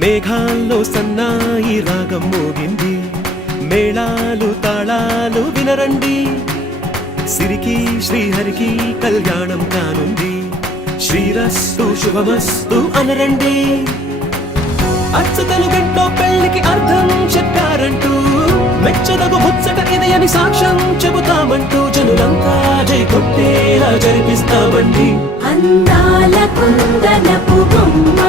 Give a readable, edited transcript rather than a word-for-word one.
మేఘాల్లో సన్నాయి రాగం మోగింది, మేళాలు తాళాలు వినరండి, సిరికి శ్రీహరికి కళ్యాణం కానుంది, శ్రీరస్తు శుభమస్తు అనరండి. అచ్చతలు గంటో పెళ్లికి అర్థం చెప్పారంటూ, మెచ్చదగు ముచ్చట ఇది అని సాక్ష్యం చెబుతామంటూ, జనులంతా జై కొట్టేలా జరిపిస్తామండి. అందాల కుందనపు బొమ్మ